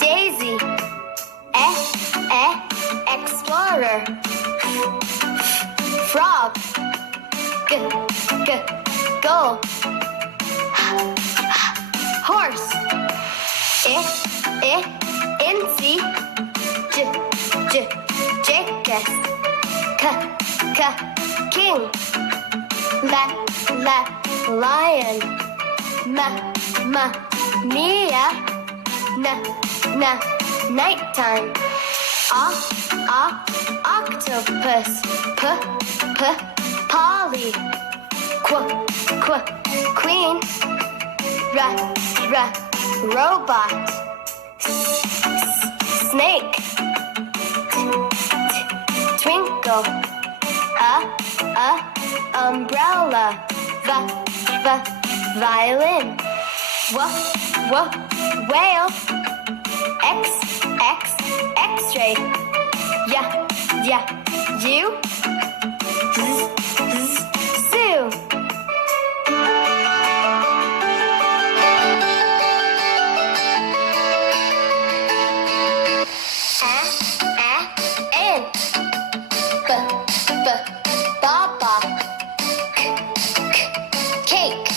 daisy, explorer, frog, goal, horse, incy, jackass, king, lion, Mia, nighttime, octopus, Polly, queen, robot, snake, twinkle, umbrella, violin, whale, X-ray, you, zoo. Ant, baba, cake,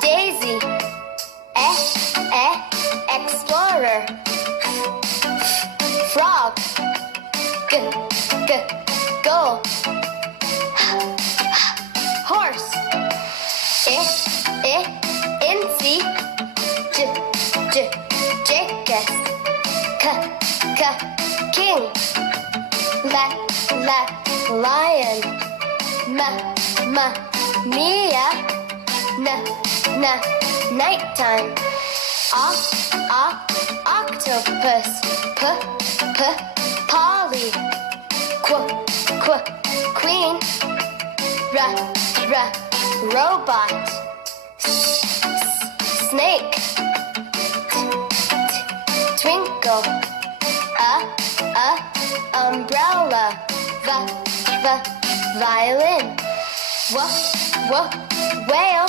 daisy, explorer, frog, goal, horse, incy, jackass, king, lion, Mia, nighttime, octopus, Polly, queen, robot, snake, twinkle, umbrella, violin, whale,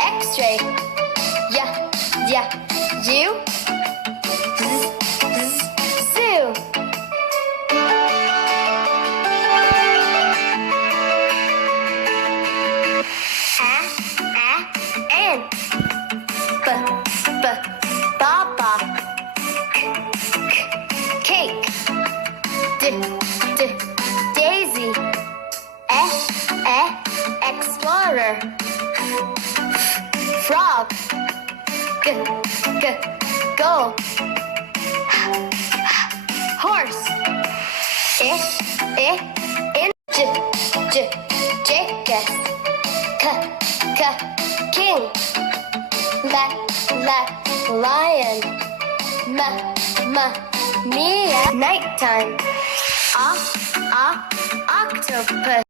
X-ray, you, zoo. Ant, baba, cake, daisy, explorer, frog, goal, horse, jackass, king, lion, Mia, nighttime, octopus.